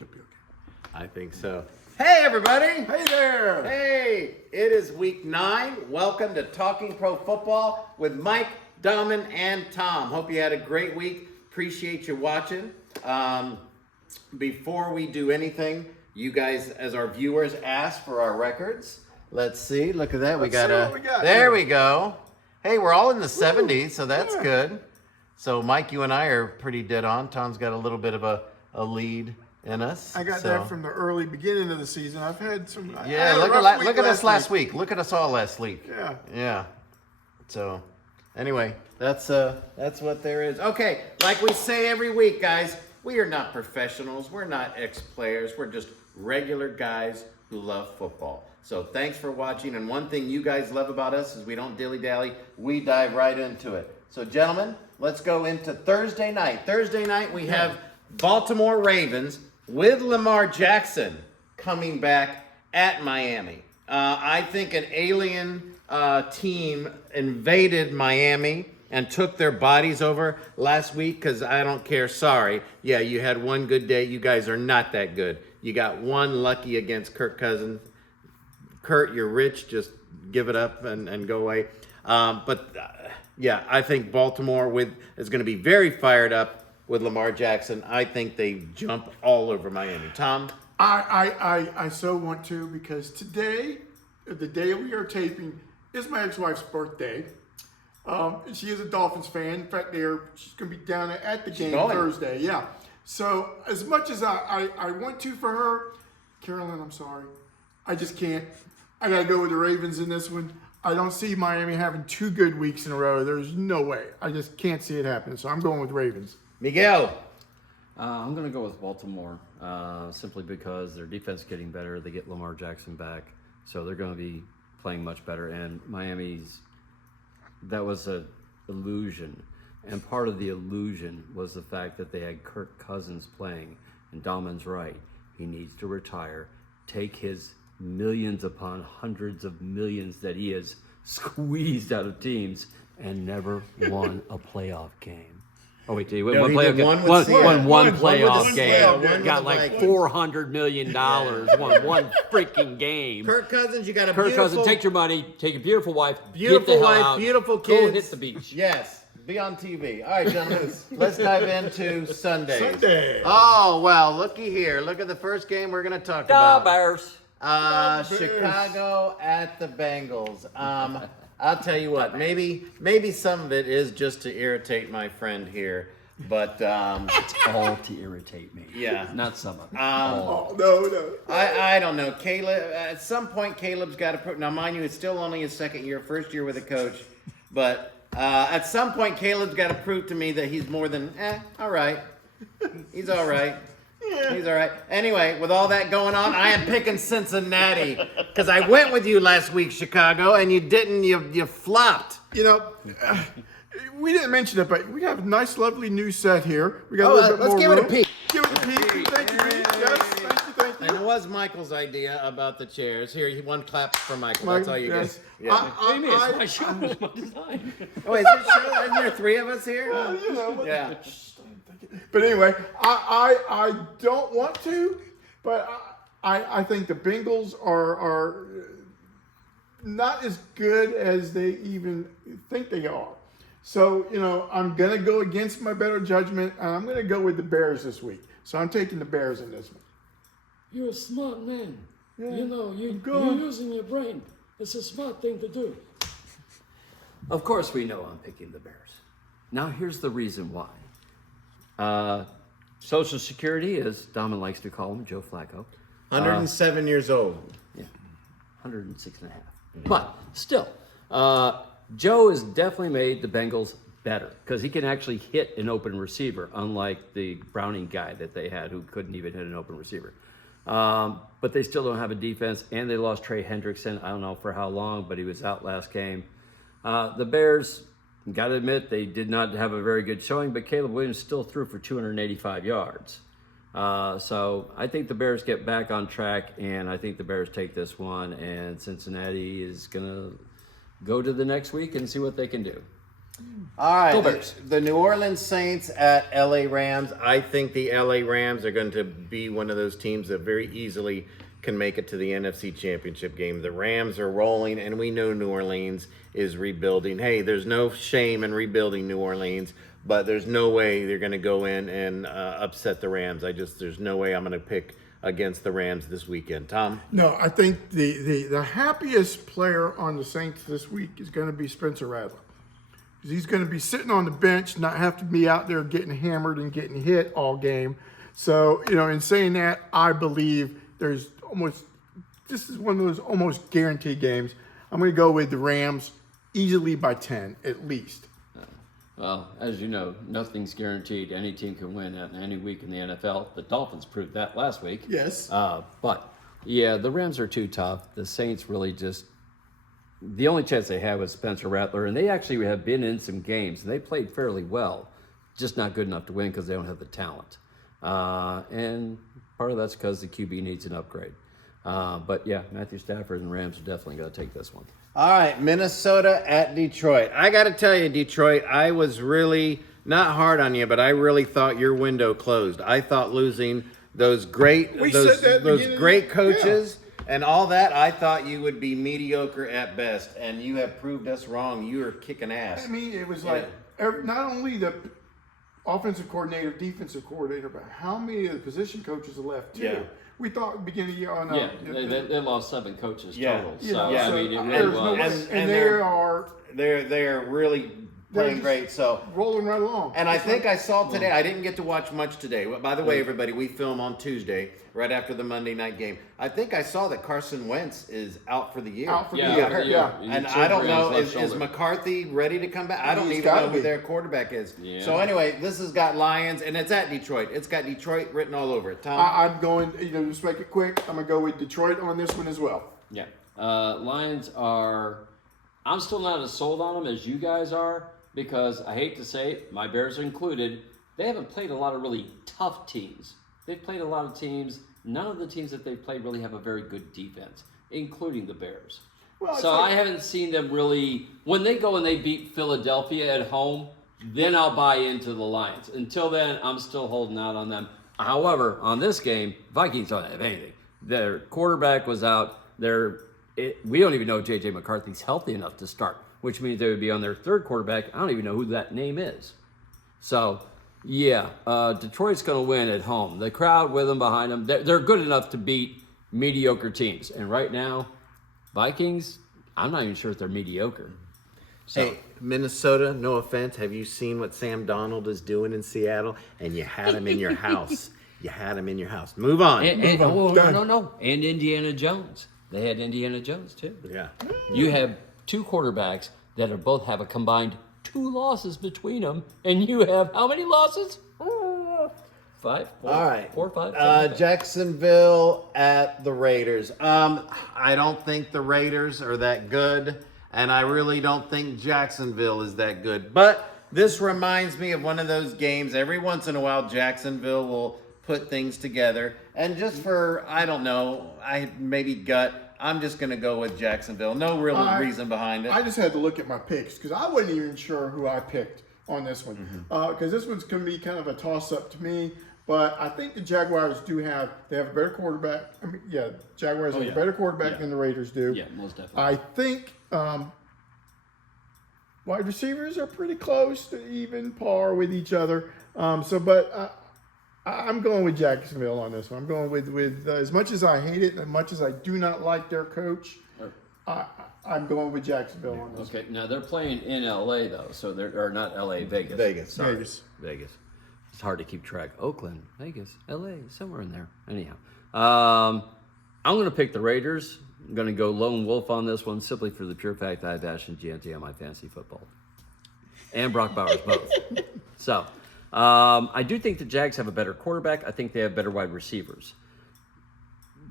it'll be okay. I think so. Hey, everybody. Hey there. Hey, it is week 9. Welcome to Talking Pro Football with Mike, Domin, and Tom. Hope you had a great week. Appreciate you watching. Before we do anything, you guys, as our viewers, asked for our records. Let's see. Look at that. Let's see what we got There here. we go. Hey, we're all in the 70s, so that's good. So, Mike, you and I are pretty dead on. Tom's got a little bit of a lead in us. I got that from the early beginning of the season. I've had some. Yeah, look at us last week. Look at us all last week. Yeah. Yeah. So, anyway, that's what there is. Okay, like we say every week, guys, we are not professionals. We're not ex-players. We're just regular guys who love football. So thanks for watching. And one thing you guys love about us is we don't dilly-dally. We dive right into it. So, gentlemen, let's go into Thursday night. Thursday night, we have Baltimore Ravens with Lamar Jackson coming back at Miami. I think an alien team invaded Miami and took their bodies over last week because I don't care. Sorry. Yeah, you had one good day. You guys are not that good. You got one lucky against Kirk Cousins. Kurt, you're rich. Just give it up and go away. Yeah, I think Baltimore is going to be very fired up with Lamar Jackson. I think they jump all over Miami. Tom? I so want to, because today, the day we are taping, is my ex-wife's birthday. She is a Dolphins fan. In fact, she's going to be down at the game Thursday. Yeah. So as much as I want to for her, Carolyn, I'm sorry. I just can't. I got to go with the Ravens in this one. I don't see Miami having 2 good weeks in a row. There's no way. I just can't see it happening. So I'm going with Ravens. Miguel? I'm going to go with Baltimore simply because their defense is getting better. They get Lamar Jackson back, so they're going to be playing much better. And that was an illusion. And part of the illusion was the fact that they had Kirk Cousins playing. And Dahlman's right. He needs to retire, take his millions upon hundreds of millions that he has squeezed out of teams and never won a playoff game. Oh wait, he won one playoff game. One playoff game. Got like $400 million. Won one freaking game. Kirk Cousins, you got a Kirk Cousins, take your money, take a beautiful wife, beautiful get the hell wife, out, beautiful kids. go hit the beach. Yes, be on TV. All right, gentlemen, let's dive into Sundays. Sunday. Oh, well, looky here. Look at the first game we're going to talk The about. Bears. Chicago at the Bengals. I'll tell you what, maybe some of it is just to irritate my friend here, but It's all to irritate me. Yeah. Not some of it. No. I don't know. Caleb, at some point, Caleb's got to prove. Now, mind you, it's still only his second year, first year with a coach, but at some point, Caleb's got to prove to me that he's more than all right. He's all right. Yeah. He's all right. Anyway, with all that going on, I am picking Cincinnati because I went with you last week, Chicago, and you didn't. You flopped. You know, we didn't mention it, but we have a nice, lovely new set here. We got a little bit let's more give room. it a peek. Give it a peek. Thank you, Pete. Yes, thank you. And it was Michael's idea about the chairs. Here, one clap for Michael. That's all you yes. get. Yeah. It's my show, it's my design. Oh, is it show? Isn't there 3 of us here? You know, Yeah. But anyway, I don't want to, but I think the Bengals are not as good as they even think they are. So, you know, I'm going to go against my better judgment, and I'm going to go with the Bears this week. So I'm taking the Bears in this one. You're a smart man. Yeah, You know, you're using your brain. It's a smart thing to do. Of course we know I'm picking the Bears. Now here's the reason why. Social Security, as Dahlman likes to call him, Joe Flacco. 107 years old. Yeah, 106 and a half. But still, Joe has definitely made the Bengals better because he can actually hit an open receiver, unlike the Browning guy that they had who couldn't even hit an open receiver. But they still don't have a defense, and they lost Trey Hendrickson. I don't know for how long, but he was out last game. The Bears, got to admit, they did not have a very good showing, but Caleb Williams still threw for 285 yards. So I think the Bears get back on track, and I think the Bears take this one, and Cincinnati is going to go to the next week and see what they can do. All right, Go Bears. the New Orleans Saints at LA Rams. I think the LA Rams are going to be one of those teams that very easily can make it to the NFC Championship game. The Rams are rolling, and we know New Orleans is rebuilding. Hey, there's no shame in rebuilding New Orleans, but there's no way they're going to go in and upset the Rams. There's no way I'm going to pick against the Rams this weekend. Tom? No, I think the happiest player on the Saints this week is going to be Spencer Rattler. 'Cause he's going to be sitting on the bench, not have to be out there getting hammered and getting hit all game. So, in saying that, I believe this is one of those almost guaranteed games. I'm going to go with the Rams easily by 10 at least. Well, as you know, nothing's guaranteed. Any team can win at any week in the NFL. The Dolphins proved that last week. Yes. But, yeah, the Rams are too tough. The Saints really just, the only chance they have is Spencer Rattler, and they actually have been in some games, and they played fairly well, just not good enough to win because they don't have the talent. And part of that's because the QB needs an upgrade. But, yeah, Matthew Stafford and the Rams are definitely going to take this one. All right, Minnesota at Detroit. I got to tell you, Detroit, I was really not hard on you, but I really thought your window closed. I thought losing those great coaches and all that, I thought you would be mediocre at best, and you have proved us wrong. You are kicking ass. I mean, it was like not only the offensive coordinator, defensive coordinator, but how many of the position coaches are left too? Yeah. We thought at the beginning of the year, They lost 7 coaches Yeah. total. you know, So, I so mean, it there's really no was. way. And they're really playing just great. So rolling right along. And I think I saw today, I didn't get to watch much today. By the way, everybody, we film on Tuesday, right after the Monday night game. I think I saw that Carson Wentz is out for the year. Out for the Yeah, year. yeah. And Surgery I don't on know, his left is shoulder. McCarthy ready to come back? I don't He's even know gotta who be. their quarterback is. Yeah. So anyway, this has got Lions, and it's at Detroit. It's got Detroit written all over it. Tom? I'm going, just make it quick. I'm going to go with Detroit on this one as well. Yeah. Lions are, I'm still not as sold on them as you guys are because I hate to say it, my Bears are included. They haven't played a lot of really tough teams. They've played a lot of teams. None of the teams that they've played really have a very good defense, including the Bears. Well, So I haven't seen them really, when they go and they beat Philadelphia at home, then I'll buy into the Lions. Until then, I'm still holding out on them. However, on this game, Vikings don't have anything. Their quarterback was out. We don't even know if J.J. McCarthy's healthy enough to start, which means they would be on their third quarterback. I don't even know who that name is. So, yeah, Detroit's going to win at home. The crowd with them behind them, they're good enough to beat mediocre teams. And right now, Vikings, I'm not even sure if they're mediocre. So, Hey, Minnesota, no offense. Have you seen what Sam Donald is doing in Seattle? And you had him in your house. You had him in your house. Move on. no. And Indiana Jones. They had Indiana Jones, too. Yeah. You have 2 quarterbacks that are both have a combined 2 losses between them, and you have how many losses? 5, 4, All right. 4, 5. something. Jacksonville at the Raiders. I don't think the Raiders are that good, and I really don't think Jacksonville is that good. But this reminds me of one of those games. Every once in a while, Jacksonville will put things together. And just for, I don't know, maybe gut, I'm just going to go with Jacksonville. No real reason behind it. I just had to look at my picks because I wasn't even sure who I picked on this one. Because this one's going to be kind of a toss-up to me. But I think the Jaguars they have a better quarterback. Jaguars have a better quarterback than the Raiders do. Yeah, most definitely. I think wide receivers are pretty close to even par with each other. I'm going with Jacksonville on this one. I'm going with as much as I hate it and as much as I do not like their coach, I'm going with Jacksonville on this one. Okay, now they're playing in L.A., though, so they're not L.A., Vegas. Vegas. Sorry. Vegas. It's hard to keep track. Oakland, Vegas, L.A., somewhere in there. Anyhow, I'm going to pick the Raiders. I'm going to go lone wolf on this one simply for the pure fact that I have Ashton Gianti on my fantasy football. And Brock Bowers both. So, I do think the Jags have a better quarterback. I think they have better wide receivers.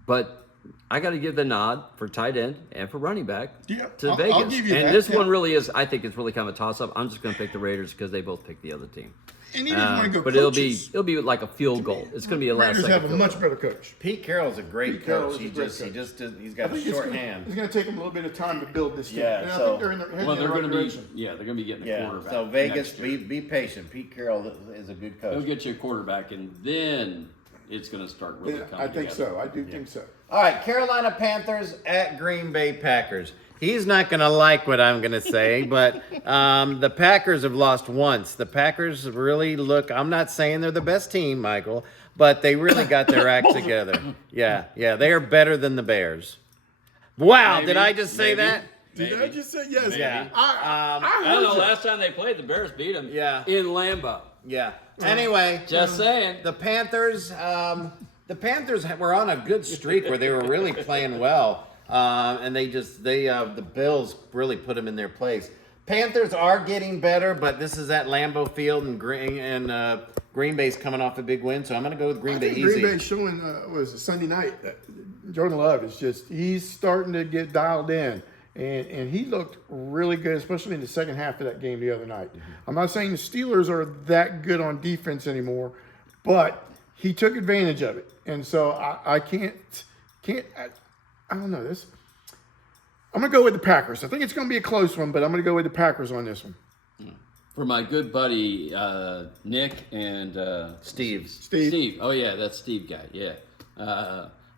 But I got to give the nod for tight end and for running back to Vegas. I'll give you and that, this yeah. one really is, I think it's really kind of a toss-up. I'm just going to pick the Raiders because they both picked the other team. And he doesn't wanna go but coaches. it'll be like a field goal. It's going to be a last Raiders second have a field much goal. better coach. Pete Carroll's a great Pete Carroll coach. is a great coach. He's got a it's short gonna, hand. It's going to take him a little bit of time to build this team. Yeah, And I so- think they're heading Well, in they're the right going to be direction. they're going to be getting a Yeah. quarterback. So Vegas, next year. be patient. Pete Carroll is a good They'll coach. get you a quarterback, and then it's going to start really coming I think together. so. I do think so. All right, Carolina Panthers at Green Bay Packers. He's not going to like what I'm going to say, but the Packers have lost once. The Packers really look, I'm not saying they're the best team, Michael, but they really got their act together. Yeah, they are better than the Bears. Wow, Maybe, did I just say maybe. that? Did I just say yes? Yeah. I I heard don't know. you. Last time they played, the Bears beat them. Yeah. In Lambeau. Yeah. Anyway, Just saying. the Panthers were on a good streak where they were really playing well, and the Bills really put them in their place. Panthers are getting better, but this is at Lambeau Field, and Green Bay's coming off a big win, so I'm going to go with Green I Bay think easy. Green Bay showing was Sunday night. That Jordan Love is he's starting to get dialed in, and he looked really good, especially in the second half of that game the other night. I'm not saying the Steelers are that good on defense anymore, but he took advantage of it, and so I don't know this. I'm gonna go with the Packers. I think it's gonna be a close one, but I'm gonna go with the Packers on this one. For my good buddy Nick and Steve. Steve. Oh yeah, that's Steve guy. Yeah.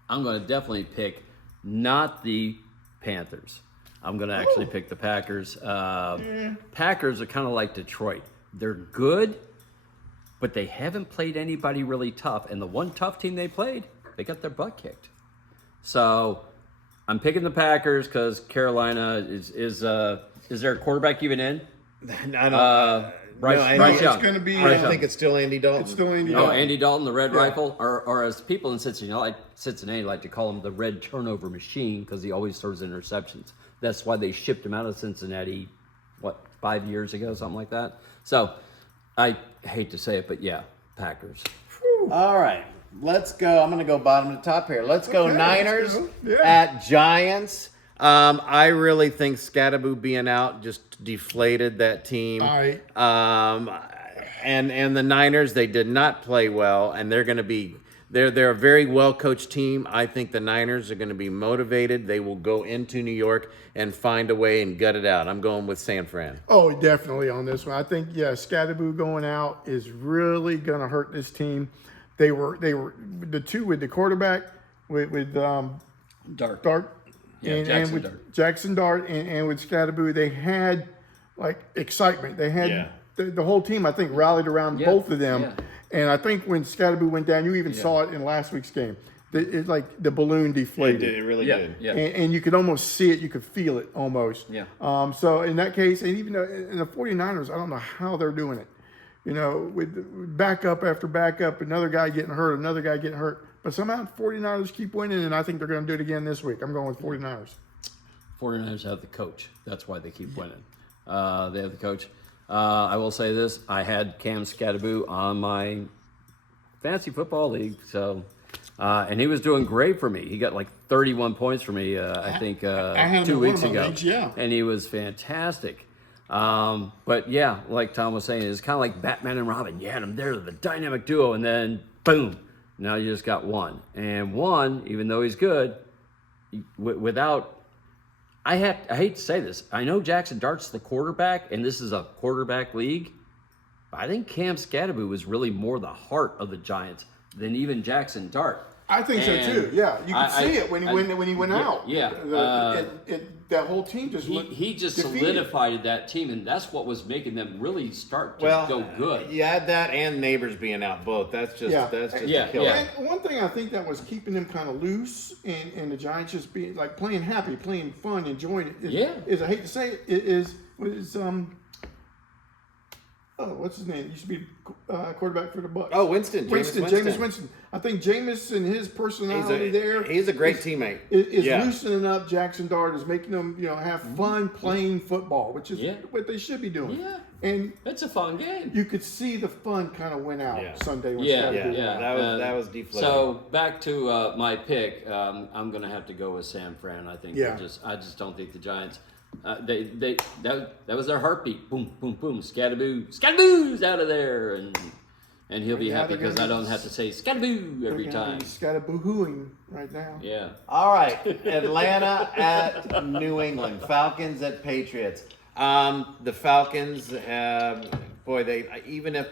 I'm going to definitely pick not the Panthers. I'm going to actually pick the Packers. Packers are kind of like Detroit. They're good, but they haven't played anybody really tough. And the one tough team they played, they got their butt kicked. So I'm picking the Packers because Carolina is there a quarterback even in? I don't. Bryce Young. It's gonna be. I don't think it's still Andy Dalton. It's still Andy. Oh, Dalton. Andy Dalton, the Red Rifle, or as people in Cincinnati like to call him, the Red Turnover Machine, because he always throws interceptions. That's why they shipped him out of Cincinnati, 5 years ago, something like that. So, I hate to say it, but yeah, Packers. All right, let's go. I'm going to go bottom to top here. Let's go Okay, Niners let's go. Yeah. at Giants. I really think Scatterboo being out just deflated that team. And the Niners, they did not play well, and they're a very well coached team. I think the Niners are going to be motivated. They will go into New York and find a way and gut it out. I'm going with San Fran. Oh, definitely on this one. I think Scatterboo going out is really going to hurt this team. They were the two with the quarterback with Dart. Yeah, and with Dart. Jackson Dart and with Scatterboo, they had like excitement. They had the whole team, I think, rallied around both of them. Yeah. And I think when Scatterboo went down, you even saw it in last week's game. It's like the balloon deflated. It really did. Yeah. And you could almost see it. You could feel it almost. Yeah. So in that case, and even in the 49ers, I don't know how they're doing it. You know, with backup after backup, another guy getting hurt. But somehow the 49ers keep winning, and I think they're going to do it again this week. I'm going with 49ers. 49ers have the coach. That's why they keep winning. They have the coach. I will say this. I had Cam Scatterboo on my fantasy football league. So, and he was doing great for me. He got like 31 points for me, I think, had him 2 in one weeks of my ago. leagues, yeah. And he was fantastic. But yeah, like Tom was saying, it's kind of like Batman and Robin. You had them there, the dynamic duo, and then boom, now you just got one. And one, even though he's good, without, I hate to say this, I know Jackson Dart's the quarterback, and this is a quarterback league. But I think Cam Scatterboo was really more the heart of the Giants than even Jackson Dart. I think so too. Yeah, you could see it when he went out. Yeah. That whole team just He just defeated. solidified that team, and that's what was making them really start to go good. You add that and Neighbors being out both. That's just Yeah, a killer. yeah. And one thing I think that was keeping them kind of loose and the Giants just being like playing happy, playing fun, enjoying it. Is I hate to say it, what's his name? Used to be quarterback for the Bucs. Oh, Winston. Jameis Winston. I think Jameis and his personality He's a great teammate. Is loosening up Jackson Dart, is making them have fun playing football, which is what they should be doing. Yeah. And It's a fun game. you could see the fun kind of went out Sunday. When Yeah, Saturday yeah. That was deflating. So back to my pick. I'm going to have to go with San Fran. I think I just don't think the Giants. That was their heartbeat. Boom, boom, boom. Scattaboo, Scattaboo's out of there, and he'll be Now happy they're because gonna I don't have to say Scattaboo every time. He's got a boo-hooing right now. Yeah. All right, Atlanta at New England, Falcons at Patriots. The Falcons, boy, they even if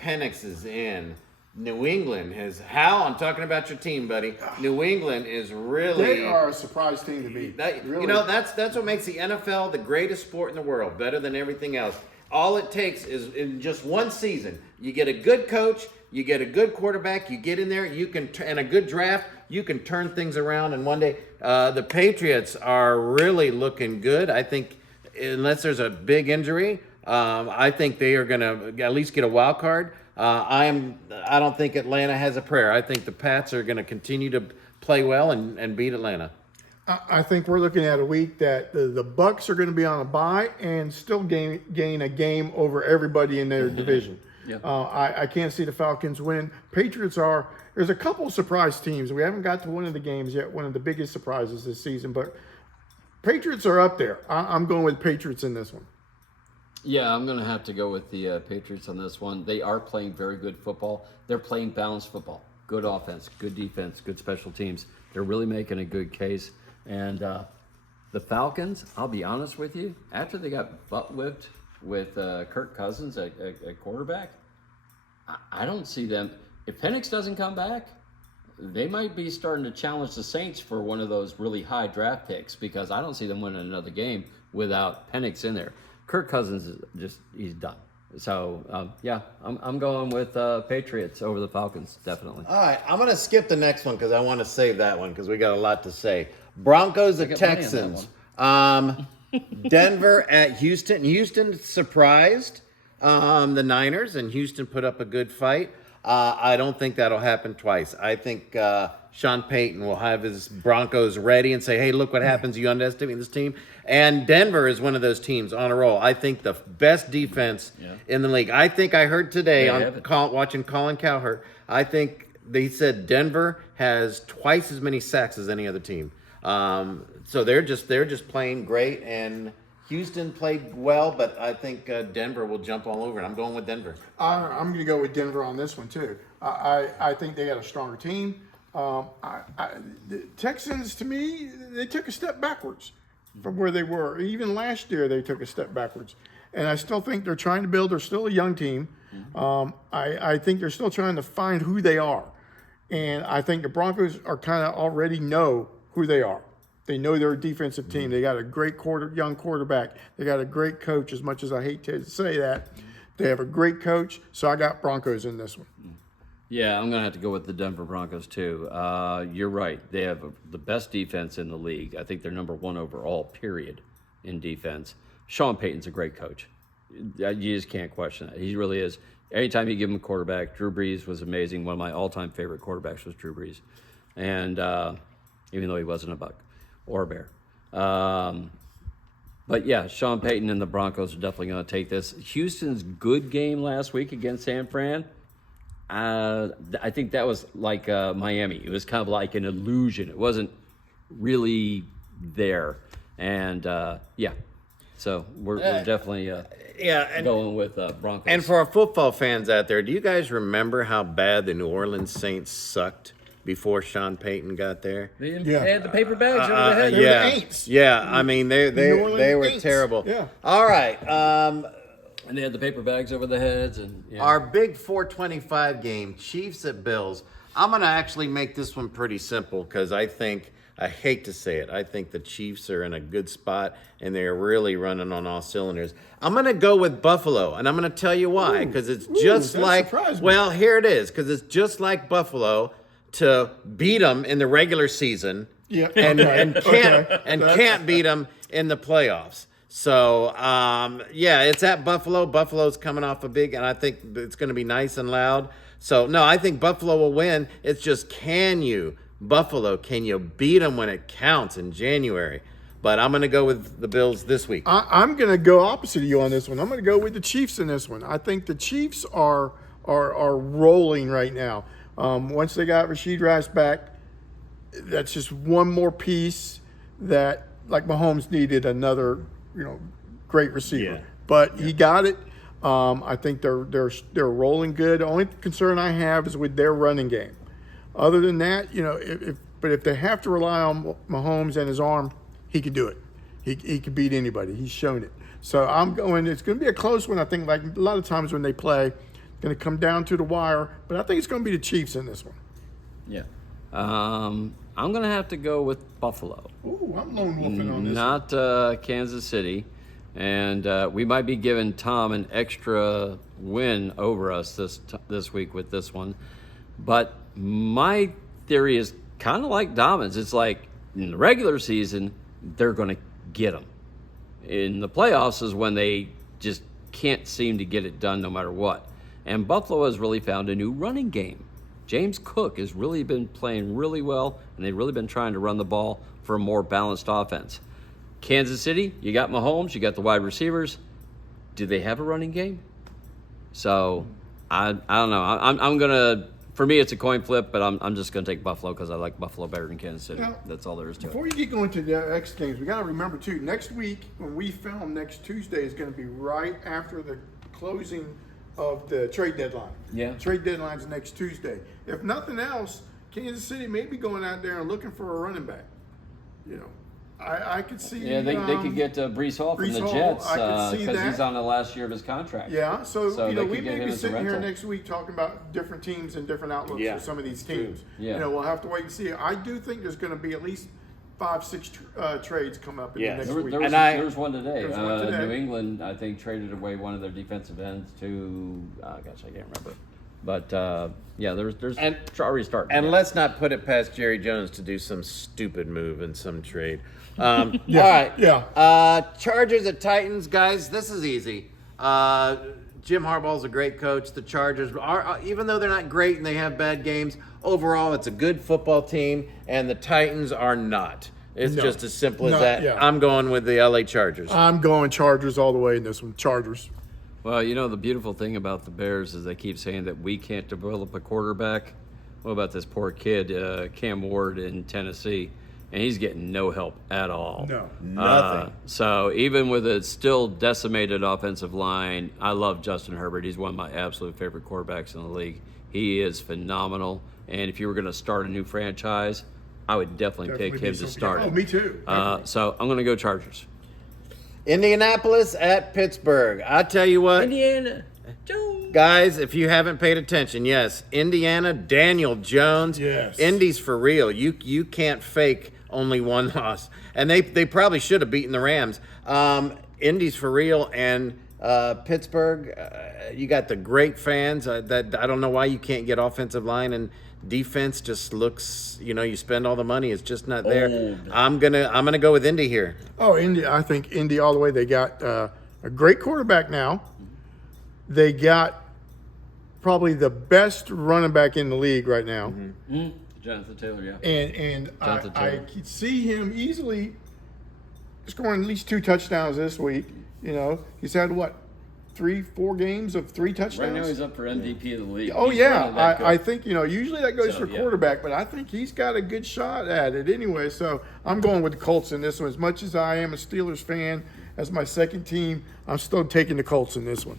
Penix is in, New England has I'm talking about your team, buddy. New England is really They are a surprise team to me. Really. You know, that's what makes the NFL the greatest sport in the world, better than everything else. All it takes is in just one season, you get a good coach, you get a good quarterback, you get in there, you can and a good draft, you can turn things around in one day. The Patriots are really looking good. I think unless there's a big injury, I think they are going to at least get a wild card. I don't think Atlanta has a prayer. I think the Pats are going to continue to play well and beat Atlanta. I think we're looking at a week that the Bucks are going to be on a bye and still gain a game over everybody in their division. Yeah. I can't see the Falcons win. Patriots are. There's a couple surprise teams. We haven't got to one of the games yet. One of the biggest surprises this season, but Patriots are up there. I'm going with Patriots in this one. Yeah, I'm going to have to go with the Patriots on this one. They are playing very good football. They're playing balanced football. Good offense, good defense, good special teams. They're really making a good case. And the Falcons, I'll be honest with you, after they got butt whipped with Kirk Cousins at quarterback, I don't see them. If Penix doesn't come back, they might be starting to challenge the Saints for one of those really high draft picks because I don't see them winning another game without Penix in there. Kirk Cousins is he's done. So, yeah, I'm going with Patriots over the Falcons, definitely. All right, I'm going to skip the next one because I want to save that one because we got a lot to say. Broncos at got money on that Texans. Denver at Houston. Houston surprised the Niners, and Houston put up a good fight. I don't think that'll happen twice. I think Sean Payton will have his Broncos ready and say, hey, look what happens. You underestimate this team. And Denver is one of those teams on a roll. I think the best defense in the league. I think I heard today watching Colin Cowherd, I think they said Denver has twice as many sacks as any other team. So they're just playing great, and Houston played well, but I think Denver will jump all over it. I'm going with Denver. I'm going to go with Denver on this one too. I think they got a stronger team. The Texans, to me, they took a step backwards from where they were. Even last year, they took a step backwards. And I still think they're trying to build. They're still a young team. I think they're still trying to find who they are. And I think the Broncos are kind of already know who they are. They know they're a defensive team. They got a great young quarterback. They got a great coach, as much as I hate to say that. They have a great coach. So I got Broncos in this one. Yeah, I'm going to have to go with the Denver Broncos, too. You're right. They have the best defense in the league. I think they're number one overall, period, in defense. Sean Payton's a great coach. You just can't question that. He really is. Anytime you give him a quarterback, Drew Brees was amazing. One of my all-time favorite quarterbacks was Drew Brees. And even though he wasn't a Buck or a Bear. But, yeah, Sean Payton and the Broncos are definitely going to take this. Houston's good game last week against San Fran, I think that was like Miami. It was kind of like an illusion. It wasn't really there. And, yeah, so we're definitely going with Broncos. And for our football fans out there, do you guys remember how bad the New Orleans Saints sucked before Sean Payton got there? They had the paper bags over the head. Yeah, the Aints. yeah. I mean, they were Aints. terrible. Yeah. All right. And they had the paper bags over the heads. And Our big 425 game, Chiefs at Bills. I'm going to actually make this one pretty simple because I hate to say it, I think the Chiefs are in a good spot and they're really running on all cylinders. I'm going to go with Buffalo, and I'm going to tell you why. Because it's just like, well, here it is. Because it's just like Buffalo to beat them in the regular season and can't beat them in the playoffs. So, it's at Buffalo. Buffalo's coming off a big, and I think it's going to be nice and loud. So, no, I think Buffalo will win. It's just, can you beat them when it counts in January? But I'm going to go with the Bills this week. I'm going to go opposite of you on this one. I'm going to go with the Chiefs in this one. I think the Chiefs are rolling right now. Once they got Rashid Rice back, that's just one more piece that like Mahomes needed another, great receiver. Yeah. But he got it. I think they're rolling good. The only concern I have is with their running game. Other than that, if they have to rely on Mahomes and his arm, he can do it. He can beat anybody. He's shown it. So I'm going. It's going to be a close one. I think, like a lot of times when they play, it's going to come down to the wire. But I think it's going to be the Chiefs in this one. Yeah. I'm going to have to go with Buffalo. Ooh, I'm lone wolfing on this. Not Kansas City. And we might be giving Tom an extra win over us this week with this one. But my theory is kind of like Domin's. It's like in the regular season, they're going to get them. In the playoffs is when they just can't seem to get it done no matter what. And Buffalo has really found a new running game. James Cook has really been playing really well, and they've really been trying to run the ball for a more balanced offense. Kansas City, you got Mahomes, you got the wide receivers. Do they have a running game? So I don't know. I'm gonna. For me, it's a coin flip, but I'm just going to take Buffalo because I like Buffalo better than Kansas City. Now, that's all there is to it. Before you get going to the next games, we got to remember, too, next week when we film next Tuesday is going to be right after the closing of the trade deadline. Yeah. Trade deadline's next Tuesday. If nothing else, Kansas City may be going out there and looking for a running back. I could see. Yeah, they could get Breece Hall from Breece the Hall, Jets I could see because that. he's on the last year of his contract. Yeah, so they we could may get him be as a sitting here rental. next week talking about different teams and different outlooks Yeah, for some of these that's true. teams. Yeah. We'll have to wait and see. I do think there's going to be at least 5-6 trades come up in the Yes. next There week. was one today. There's one today. New England, I think, traded away one of their defensive ends to, I can't remember. But, there's already starting. And let's not put it past Jerry Jones to do some stupid move in some trade. All right. Yeah. Chargers at Titans, guys. This is easy. Jim Harbaugh's a great coach. The Chargers are, even though they're not great and they have bad games, overall it's a good football team, and the Titans are not. It's just as simple as that. Yeah. I'm going with the LA Chargers. I'm going Chargers all the way in this one. Chargers. Well, the beautiful thing about the Bears is they keep saying that we can't develop a quarterback. What about this poor kid, Cam Ward in Tennessee? And he's getting no help at all. No. Nothing. So even with a still decimated offensive line, I love Justin Herbert. He's one of my absolute favorite quarterbacks in the league. He is phenomenal. And if you were going to start a new franchise, I would definitely pick him to start it. Oh, me too. So I'm going to go Chargers. Indianapolis at Pittsburgh. I tell you what. Indiana Jones. Guys, if you haven't paid attention, yes, Indiana, Daniel Jones. Yes. Indy's for real. You can't fake only one loss. And they probably should have beaten the Rams. Indy's for real. And Pittsburgh, you got the great fans. That I don't know why you can't get offensive line and defense just looks, you spend all the money, it's just not there. Old. I'm gonna go with Indy here. Oh, Indy. I think Indy all the way. They got a great quarterback now. They got probably the best running back in the league right now. Mm-hmm. Jonathan Taylor, yeah. And Jonathan I Taylor. could see him easily scoring at least 2 touchdowns this week. He's had 3-4 games of 3 touchdowns. Right now he's up for MVP of the league. Oh He's running yeah, that good. I think usually that goes So, for yeah. quarterback, but I think he's got a good shot at it anyway. So I'm going with the Colts in this one. As much as I am a Steelers fan, as my second team, I'm still taking the Colts in this one.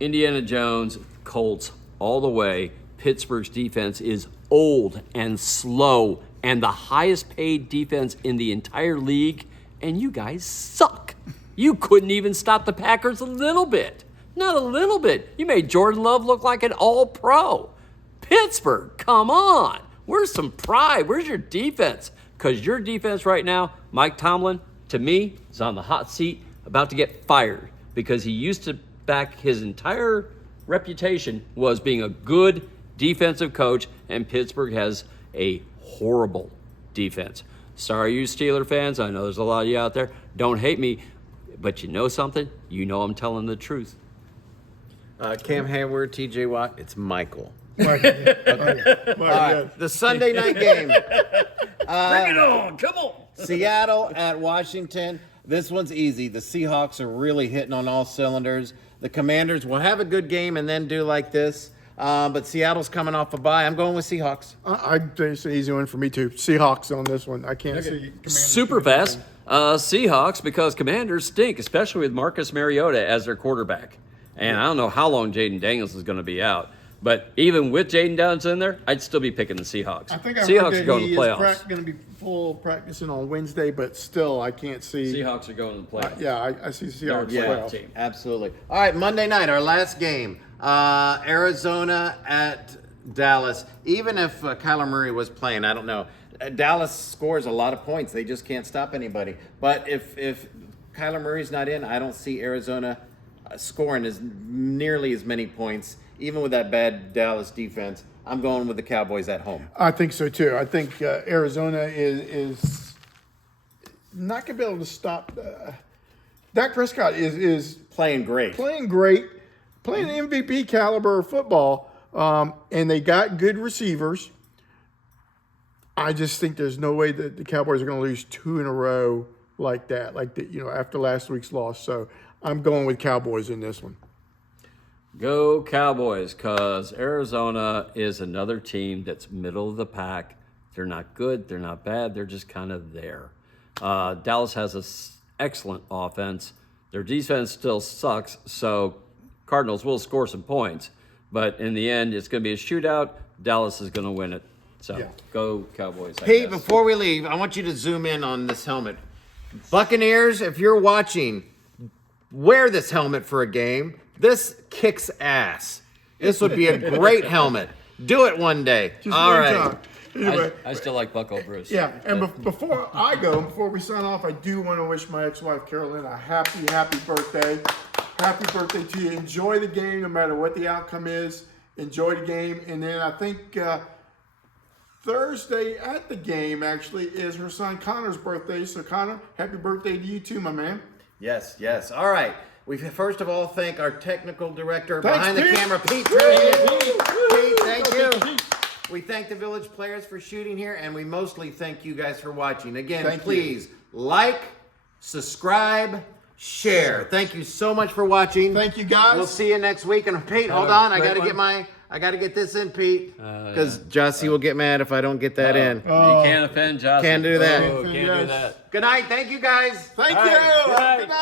Indiana Jones, Colts, all the way. Pittsburgh's defense is old and slow and the highest paid defense in the entire league, and you guys suck. You couldn't even stop the Packers a little bit. Not a little bit. You made Jordan Love look like an all-pro. Pittsburgh, come on. Where's some pride? Where's your defense? Because your defense right now, Mike Tomlin, to me, is on the hot seat, about to get fired because he used to back his entire reputation was being a good defensive coach, and Pittsburgh has a horrible defense. Sorry, you Steeler fans. I know there's a lot of you out there. Don't hate me, but you know something? You know I'm telling the truth. Cam Hayward, TJ Watt, it's Michael. All All right, the Sunday night game. Bring it on. Come on. Seattle at Washington. This one's easy. The Seahawks are really hitting on all cylinders. The Commanders will have a good game and then do like this. But Seattle's coming off a bye. I'm going with Seahawks. I'd say it's an easy one for me too. Seahawks on this one. I can't see Commanders Super doing fast. Seahawks, because Commanders stink, especially with Marcus Mariota as their quarterback. And I don't know how long Jaden Daniels is going to be out. But even with Jaden Daniels in there, I'd still be picking the Seahawks. I think I Seahawks heard are that going he to the is playoffs. going to be full practicing on Wednesday, but still I can't see. Seahawks are going to the playoffs. Yeah, I see Seahawks They're a playoffs. team. Absolutely. All right, Monday night, our last game. Arizona at Dallas. Even if Kyler Murray was playing, I don't know. Dallas scores a lot of points. They just can't stop anybody. But if Kyler Murray's not in, I don't see Arizona scoring nearly as many points, even with that bad Dallas defense. I'm going with the Cowboys at home. I think so too. I think Arizona is not going to be able to stop. Dak Prescott is Playing great. playing great, playing MVP caliber football, and they got good receivers. I just think there's no way that the Cowboys are going to lose 2 in a row like that, after last week's loss. So I'm going with Cowboys in this one. Go Cowboys, because Arizona is another team that's middle of the pack. They're not good. They're not bad. They're just kind of there. Dallas has an excellent offense. Their defense still sucks, so Cardinals will score some points. But in the end, it's going to be a shootout. Dallas is going to win it. So Yeah. go Cowboys. I Pete, guess. before we leave, I want you to zoom in on this helmet. Buccaneers, if you're watching, wear this helmet for a game. This kicks ass. This would be a great helmet. Do it one day. Just All one right. time. Anyway, I still like Bucko Bruce. yeah, and before we sign off, I do want to wish my ex-wife Carolyn a happy birthday. Happy birthday to you. Enjoy the game no matter what the outcome is. Enjoy the game. And then I think Thursday at the game actually is her son Connor's birthday. So Connor, happy birthday to you too, my man. Yes, yes. All right. We first of all thank our technical director Thanks, behind the Pete. camera, Pete. Woo! Pete, thank Go, you. Pete. We thank the Village players for shooting here, and we mostly thank you guys for watching. Again, Thank you. please like, subscribe, share. Thank you so much for watching. Thank you, guys. We'll see you next week. And Pete, hold a on. I great gotta get this in, Pete, because yeah. Jossie will get mad if I don't get that in. You can't offend Josh. Can't do that. Oh, can't do that. Good night. Thank you, guys. Thank All you. right, good night. Good night.